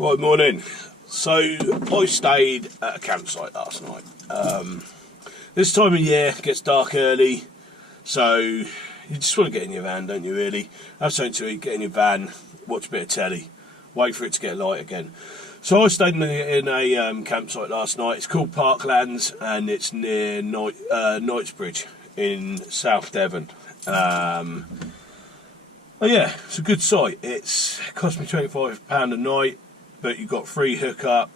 Right, morning. So I stayed at a campsite last night. This time of year it gets dark early, so you just want to get in your van, don't you really? Have something to eat, get in your van, watch a bit of telly, wait for it to get light again. So I stayed in a campsite last night. It's called Parklands and it's near Knightsbridge in South Devon. Oh yeah, it's a good site. It cost me £25 a night, but you've got free hookup,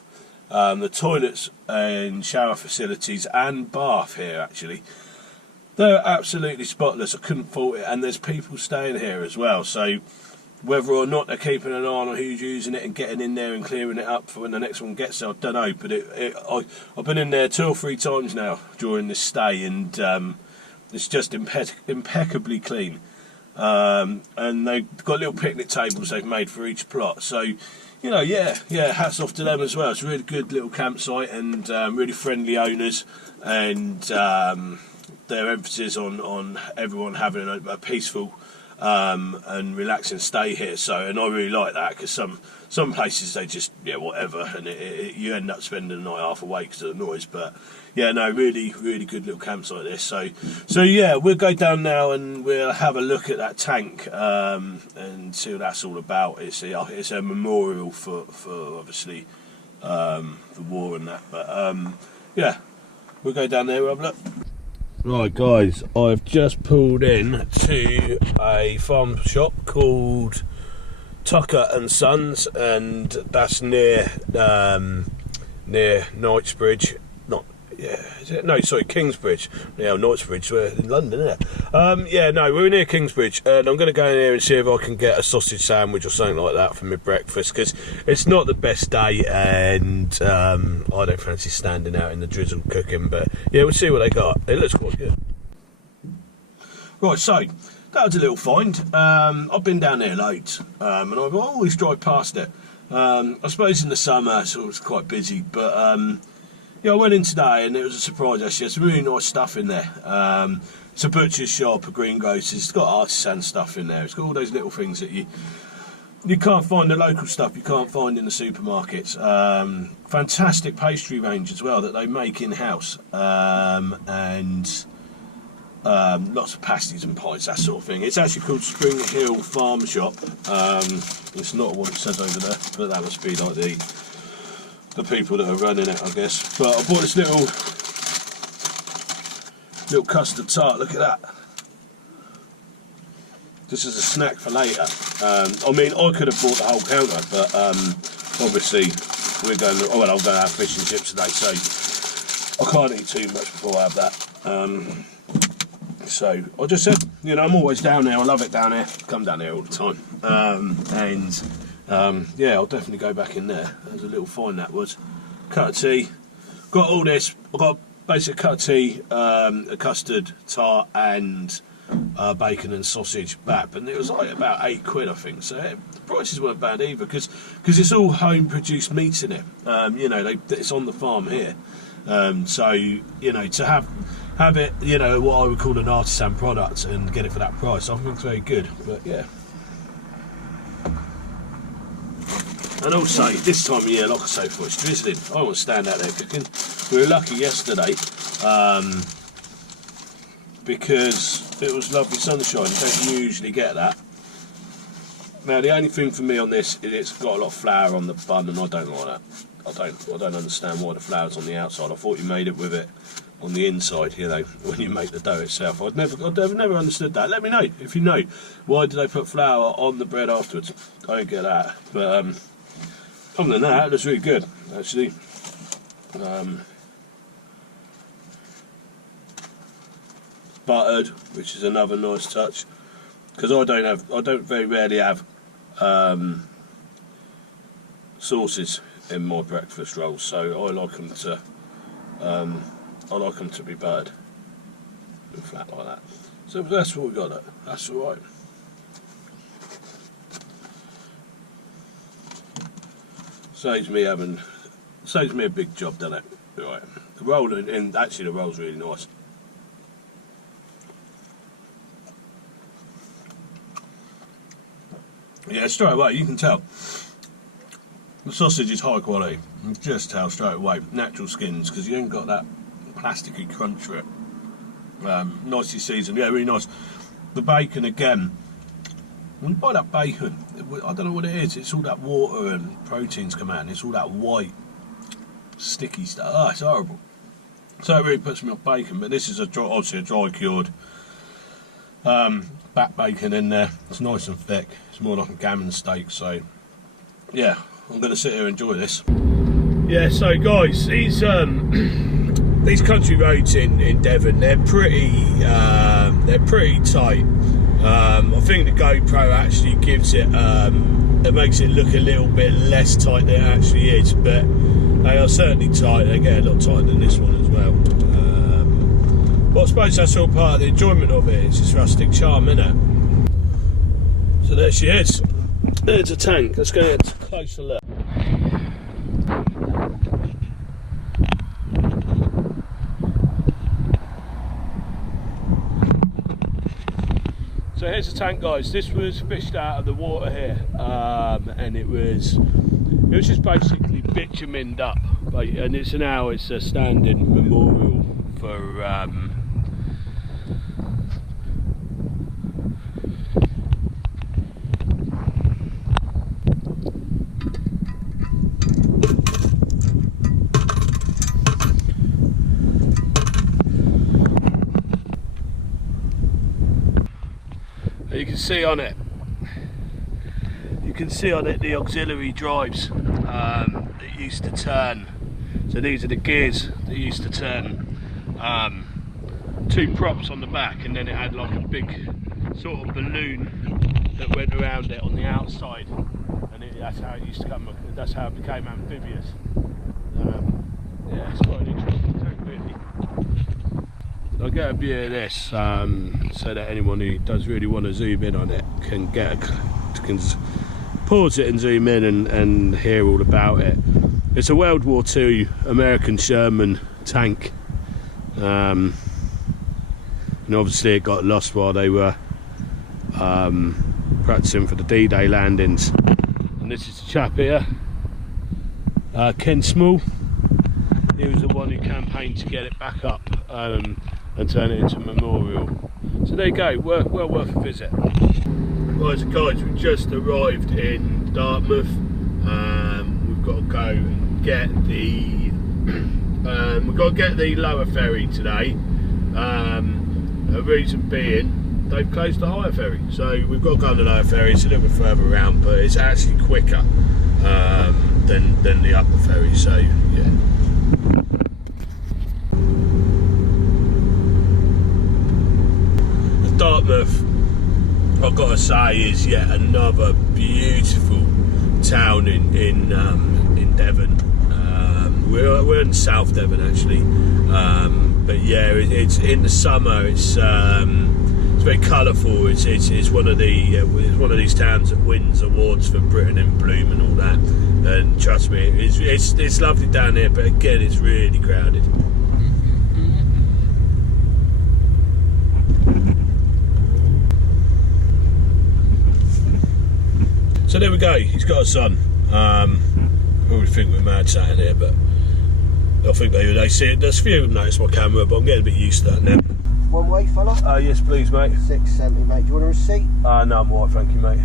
the toilets and shower facilities and bath here actually. They're absolutely spotless, I couldn't fault it, and there's people staying here as well, so whether or not they're keeping an eye on who's using it and getting in there and clearing it up for when the next one gets there, I don't know, but I've been in there 2 or 3 times now during this stay, and it's just impeccably clean. And they've got little picnic tables they've made for each plot, so you know, yeah, hats off to them as well. It's a really good little campsite and really friendly owners, and their emphasis on everyone having a peaceful and relaxing stay here. So, and I really like that, because some places they just whatever, and you end up spending the night half awake because of the noise. But yeah, no, really good little campsite this. So yeah, we'll go down now and we'll have a look at that tank and see what that's all about. It's a memorial for obviously the war and that. But yeah, we'll go down there. We'll have a look. Right guys, I've just pulled in to a farm shop called Tucker and Sons, and that's near Knightsbridge. Kingsbridge. Yeah, Knightsbridge, we're in London, isn't it? We're near Kingsbridge, and I'm going to go in here and see if I can get a sausage sandwich or something like that for my breakfast, because it's not the best day, and I don't fancy standing out in the drizzle cooking, but yeah, we'll see what they got. It looks quite good. Right, so that was a little find. I've been down there loads, and I've always drive past it. I suppose in the summer so it's quite busy, but yeah, I went in today and it was a surprise actually. There's some really nice stuff in there. It's a butcher's shop, a greengrocer's. It's got artisan stuff in there. It's got all those little things that you can't find, the local stuff you can't find in the supermarkets. Fantastic pastry range as well that they make in-house. And lots of pasties and pies, that sort of thing. It's actually called Spring Hill Farm Shop. It's not what it says over there, but that must be like the people that are running it, I guess. But I bought this little custard tart. Look at that. This is a snack for later. I mean, I could have bought the whole counter, but obviously we're going. I'm going to have fish and chips today, so I can't eat too much before I have that. So I just said, I'm always down there. I love it down there. Come down there all the time. Yeah, I'll definitely go back in there. There's a little find that was. Cup of tea. Got all this. I've got a basic cup of tea, a custard tart, and bacon and sausage bap, and it was like about £8, I think. So the prices weren't bad either, because it's all home produced meats in it. It's on the farm here. So to have it, what I would call an artisan product, and get it for that price, I think it's very good. But yeah. And also, this time of year, like I say before, it's drizzling. I won't stand out there cooking. We were lucky yesterday because it was lovely sunshine. You don't usually get that. Now, the only thing for me on this is it's got a lot of flour on the bun, and I don't like that. I don't understand why the flour's on the outside. I thought you made it with it on the inside, when you make the dough itself. I've never understood that. Let me know if you know. Why do they put flour on the bread afterwards? I don't get that. But other than that, it looks really good, actually. Buttered, which is another nice touch, because I don't very rarely have sauces in my breakfast rolls, so I like them to be buttered and flat like that. So that's what we got. That's all right. Saves me a big job, doesn't it? Right. The roll, and actually the roll's really nice. Yeah, straight away you can tell The sausage is high quality. You can just tell straight away, natural skins, because you ain't got that plasticky crunch for it. Nicely seasoned, yeah, really nice. The bacon again. When you buy that bacon, I don't know what it is. It's all that water and proteins come out, and it's all that white, sticky stuff. Oh, it's horrible. So it really puts me off bacon. But this is obviously a dry cured back bacon in there. It's nice and thick. It's more like a gammon steak. So yeah, I'm going to sit here and enjoy this. Yeah. So guys, these country roads in Devon, they're pretty tight. I think the GoPro actually gives it, it makes it look a little bit less tight than it actually is, but they are certainly tight. They get a lot tighter than this one as well. But I suppose that's all part of the enjoyment of it. It's just rustic charm, isn't it? So there she is. There's a tank. Let's go get a closer look. So here's the tank, guys. This was fished out of the water here, and it was just basically bitumened up, and it's now a standing memorial for you can see on it the auxiliary drives that used to turn. So these are the gears that used to turn. Two props on the back, and then it had like a big sort of balloon that went around it on the outside, and that's how it used to come. That's how it became amphibious. Yeah, it's quite an interesting tank, really. I'll get a view of this so that anyone who does really want to zoom in on it can pause it and zoom in and hear all about it. It's a World War II American Sherman tank, and obviously it got lost while they were practicing for the D-Day landings. And this is the chap here, Ken Small. He was the one who campaigned to get it back up and turn it into a memorial. So there you go, well worth a visit. Right, so guys, we've just arrived in Dartmouth. We've got to go and get the lower ferry today. A reason being, they've closed the higher ferry, so we've got to go on the lower ferry. It's a little bit further around, but it's actually quicker than the upper ferry. So yeah. Dartmouth, I've got to say, is yet another beautiful town in Devon. We're in South Devon actually, but yeah, it's in the summer. It's very colourful. It's one of these towns that wins awards for Britain in Bloom and all that. And trust me, it's lovely down here, but again, it's really crowded. So there we go, he's got a son. Probably think we're mad sat in here, but I think they see it. There's a few of them notice my camera, but I'm getting a bit used to that now. One way, fella? Yes please, mate. £6.70, mate. Do you want a receipt? No, I'm alright, thank you, mate.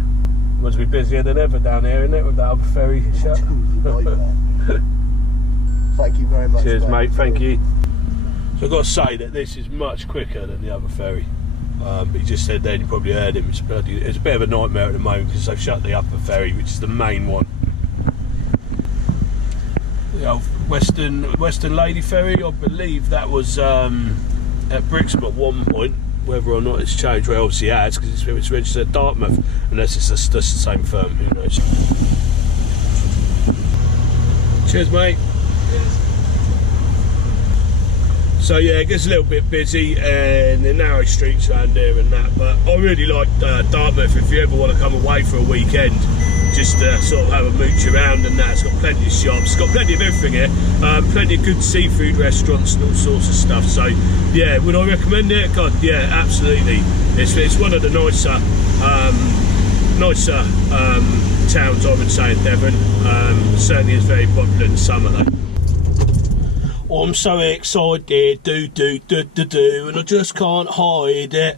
Must be busier than ever down here, isn't it, with that other ferry shut? Thank you very much. Cheers, mate, thank you. So I've got to say that this is much quicker than the other ferry. But he just said then, you probably heard him, it's a bit of a nightmare at the moment because they've shut the upper ferry, which is the main one. The old Western Lady Ferry, I believe that was at Brixham at one point. Whether or not it's changed, well, obviously it has, because it's registered at Dartmouth, unless it's just the same firm, who knows. Cheers, mate. Cheers. So yeah, it gets a little bit busy and the narrow streets around here and that, but I really like Dartmouth. If you ever want to come away for a weekend, just sort of have a mooch around and that. It's got plenty of shops, it's got plenty of everything here, plenty of good seafood restaurants and all sorts of stuff. So yeah, would I recommend it? God, yeah, absolutely. It's one of the nicer Nicer towns, I would say, in Devon. Certainly is very popular in summer though. Oh, I'm so excited, and I just can't hide it.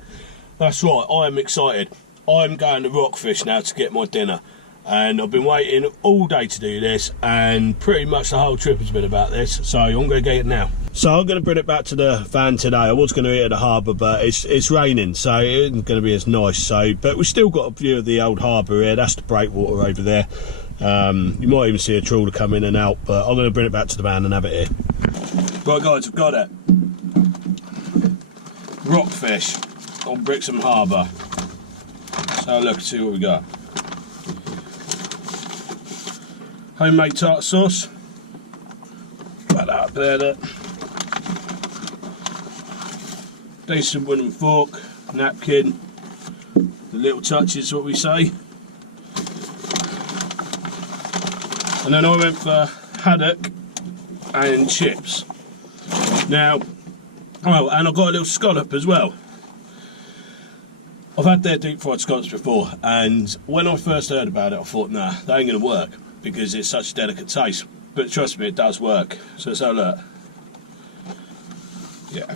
That's right, I am excited. I'm going to Rockfish now to get my dinner, and I've been waiting all day to do this, and pretty much the whole trip has been about this, so I'm going to get it now. So I'm going to bring it back to the van today. I was going to eat at the harbour, but it's raining, so it isn't going to be as nice. But we've still got a view of the old harbour here. That's the breakwater over there. You might even see a trawler come in and out, but I'm going to bring it back to the van and have it here. Right guys, I've got it. Rockfish on Brixham Harbour. So look and see what we got. Homemade tartar sauce. Put that up there. Look. Decent wooden fork, napkin. The little touches, what we say. And then I went for haddock and chips. Now, oh, and I've got a little scallop as well. I've had their deep fried scallops before, and when I first heard about it, I thought, nah, that ain't going to work because it's such a delicate taste. But trust me, it does work. So let's have a look. Yeah,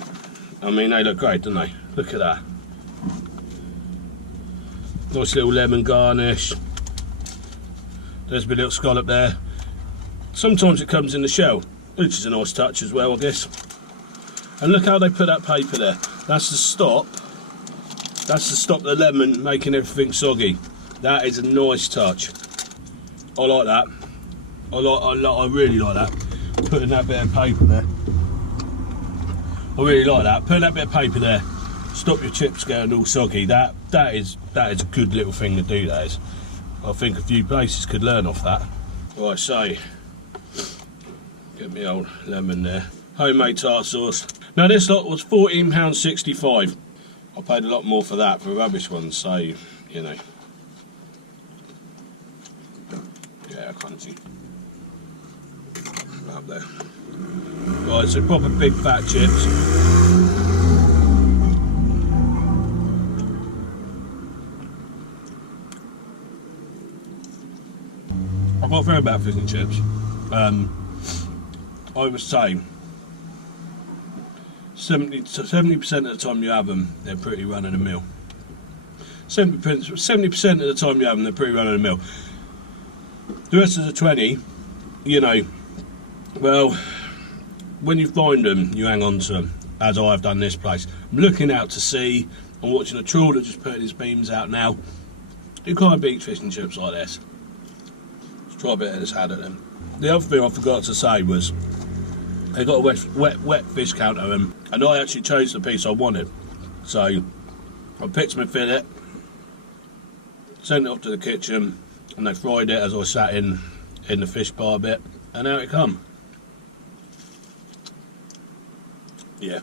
I mean, they look great, don't they? Look at that. Nice little lemon garnish. There's my little scallop there. Sometimes it comes in the shell, which is a nice touch as well, I guess. And look how they put that paper there. That's to stop the lemon making everything soggy. That is a nice touch. I like that. I really like that. Putting that bit of paper there. I really like that. Putting that bit of paper there. Stop your chips going all soggy. That is a good little thing to do. That is. I think a few places could learn off that. Right, so get me old lemon there. Homemade tartar sauce. Now this lot was £14.65. I paid a lot more for that, for a rubbish one, so, you know. Yeah, I can't see. Up there. Right, so proper big fat chips. I've got a very bad fish and chips. I would say 70% of the time you have them, they're pretty run of the mill. 70% of the time you have them, they're pretty run of the mill. The rest of the 20, you know, well, when you find them, you hang on to them, as I have done this place. I'm looking out to sea, I'm watching a trawler just putting his beams out now. You can't beat fish and chips like this. Let's try a bit of this haddock then. The other thing I forgot to say was, they got a wet fish counter, and I actually chose the piece I wanted. So I picked my fillet, sent it off to the kitchen, and they fried it as I sat in the fish bar bit, and out it come. Yeah,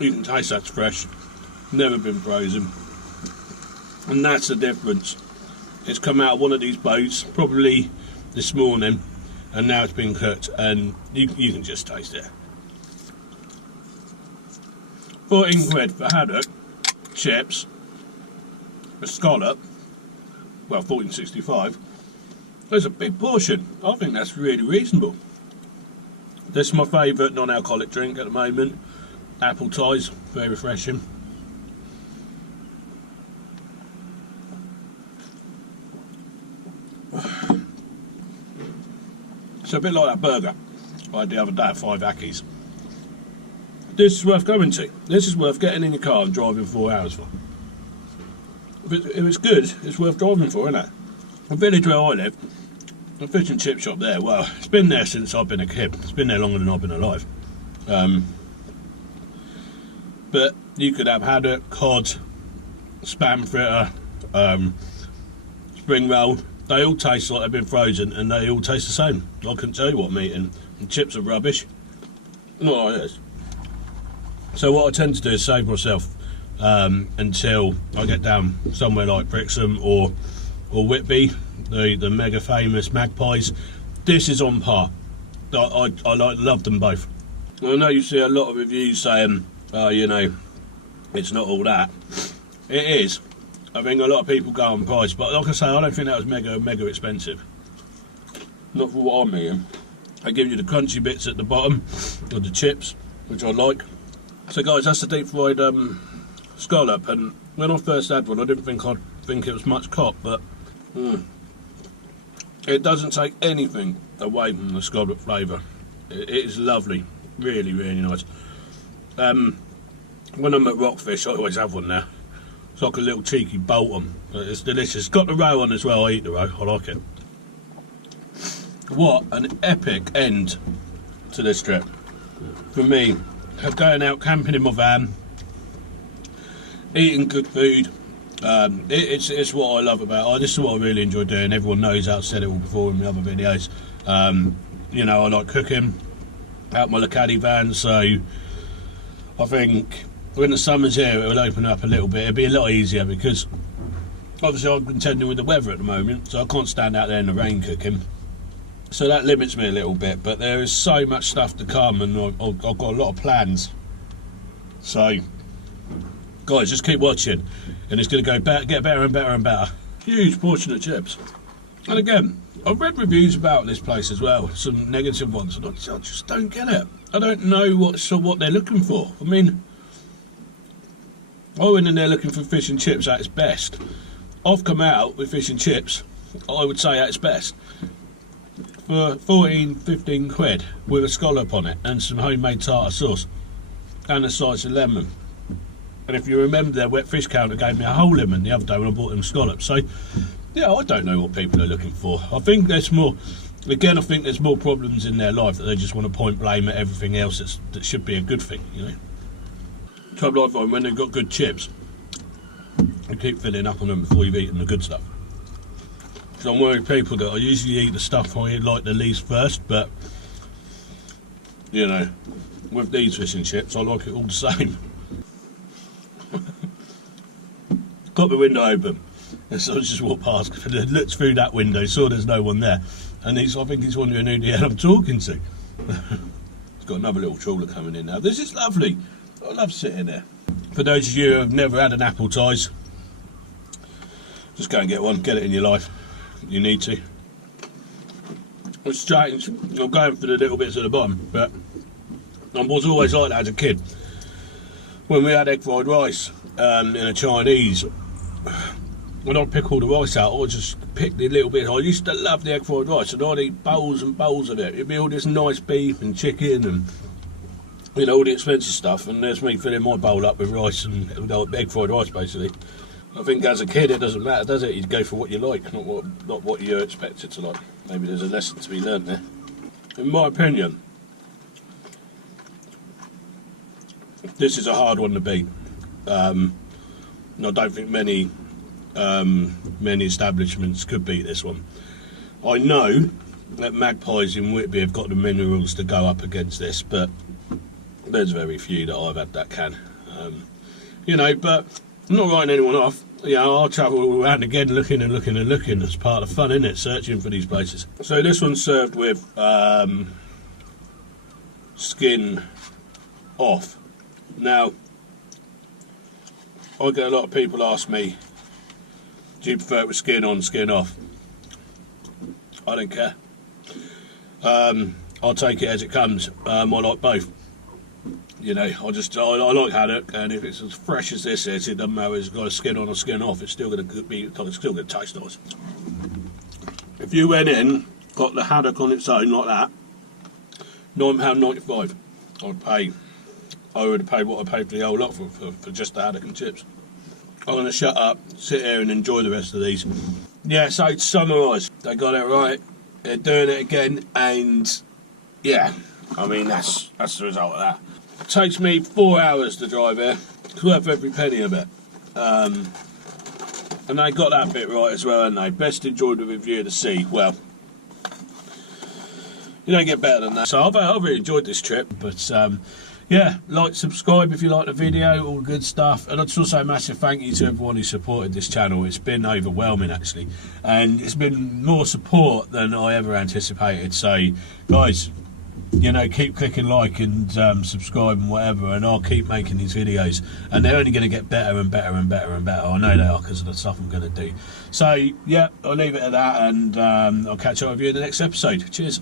you can taste that's fresh, never been frozen, and that's the difference. It's come out of one of these boats probably this morning, and now it's been cooked, and you can just taste it. 14 quid for haddock, chips, a scallop, well, 14.65. There's a big portion. I think that's really reasonable. This is my favourite non-alcoholic drink at the moment. Apple ties, very refreshing. It's a bit like that burger I had the other day at 5 Ackies. This is worth going to. This is worth getting in your car and driving 4 hours for. If it's good, it's worth driving for, isn't it? The village where I live, the fish and chip shop there, well, it's been there since I've been a kid. It's been there longer than I've been alive. But you could have haddock, cod, spam fritter, spring roll. They all taste like they've been frozen, and they all taste the same. I couldn't tell you what I'm eating. And chips are rubbish. Not like this. So what I tend to do is save myself until I get down somewhere like Brixham or Whitby, the mega famous magpies. This is on par. I love them both. I know you see a lot of reviews saying, you know, it's not all that. It is, I think a lot of people go on price, but like I say, I don't think that was mega expensive. Not for what I'm eating. They give you the crunchy bits at the bottom of the chips, which I like. So guys, that's the deep fried scallop, and when I first had one I didn't think I'd think it was much cop, but it doesn't take anything away from the scallop flavour. It is lovely, really nice. When I'm at Rockfish I always have one there. It's like a little cheeky Bolton. It's delicious. It's got the roe on as well. I eat the roe, I like it. What an epic end to this trip for me. Going out camping in my van, eating good food. It's what I love about it. This is what I really enjoy doing. Everyone knows I've said it all before in the other videos. You know, I like cooking out my Lacaddy van, so I think when the summer's here it will open up a little bit. It'll be a lot easier because obviously I'm contending with the weather at the moment, so I can't stand out there in the rain cooking. So that limits me a little bit, but there is so much stuff to come, and I've got a lot of plans. So, guys, just keep watching, and it's going to get better and better and better. Huge portion of chips. And again, I've read reviews about this place as well, some negative ones, and I just don't get it. I don't know what they're looking for. I mean, I went in there looking for fish and chips at its best. I've come out with fish and chips, I would say at its best, for 14-15 quid with a scallop on it and some homemade tartar sauce and a slice of lemon. And if you remember, their wet fish counter gave me a whole lemon the other day when I bought them scallops. So yeah, I don't know what people are looking for. I think there's more, again, I think there's more problems in their life that they just want to point blame at everything else that should be a good thing, you know. Trouble I find when they've got good chips, you keep filling up on them before you've eaten the good stuff. So I'm one of the people that I usually eat the stuff I like the least first, but you know, with these fish and chips, I like it all the same. Got the window open, and so I just walked past, looked through that window, saw there's no one there, and I think he's wondering who the hell I'm talking to. He's got another little trawler coming in now. This is lovely. I love sitting there. For those of you who have never had an apple ties, just go and get one, get it in your life. You need to. It's strange, I'm going for the little bits at the bottom, but I was always like that as a kid. When we had egg fried rice in a Chinese, when I'd pick all the rice out, I'd just pick the little bits. I used to love the egg fried rice, and I'd eat bowls and bowls of it. It'd be all this nice beef and chicken and, you know, all the expensive stuff, and there's me filling my bowl up with rice and egg fried rice, basically. I think as a kid it doesn't matter, does it? You go for what you like, not what you're expected to like. Maybe there's a lesson to be learned there. In my opinion, this is a hard one to beat. And I don't think many establishments could beat this one. I know that Magpies in Whitby have got the minerals to go up against this, but there's very few that I've had that can. You know, but I'm not writing anyone off. You know, I'll travel around again looking and looking and looking. It's part of the fun, isn't it? Searching for these places. So this one's served with skin off. Now, I get a lot of people ask me, do you prefer it with skin on, skin off? I don't care. I'll take it as it comes. I like both. You know, I like haddock, and if it's as fresh as this is, it doesn't matter if it's got a skin on or skin off, it's still going to taste nice. If you went in, got the haddock on its own like that, £9.95. I would have paid what I paid for the whole lot for just the haddock and chips. I'm going to shut up, sit here and enjoy the rest of these. Yeah, so to summarise, they got it right, they're doing it again, and yeah, I mean, that's the result of that. It takes me 4 hours to drive here. It's worth every penny of it. And they got that bit right as well, haven't they? Best enjoyed the review of the sea. Well, you don't get better than that. So I've really enjoyed this trip. But yeah, like, subscribe if you like the video, all good stuff. And I'd also say a massive thank you to everyone who supported this channel. It's been overwhelming, actually. And it's been more support than I ever anticipated. So, guys, you know, keep clicking like and subscribe and whatever, and I'll keep making these videos, and they're only going to get better and better and better and better. I know they are, because of the stuff I'm going to do. So yeah, I'll leave it at that, and I'll catch up with you in the next episode. Cheers.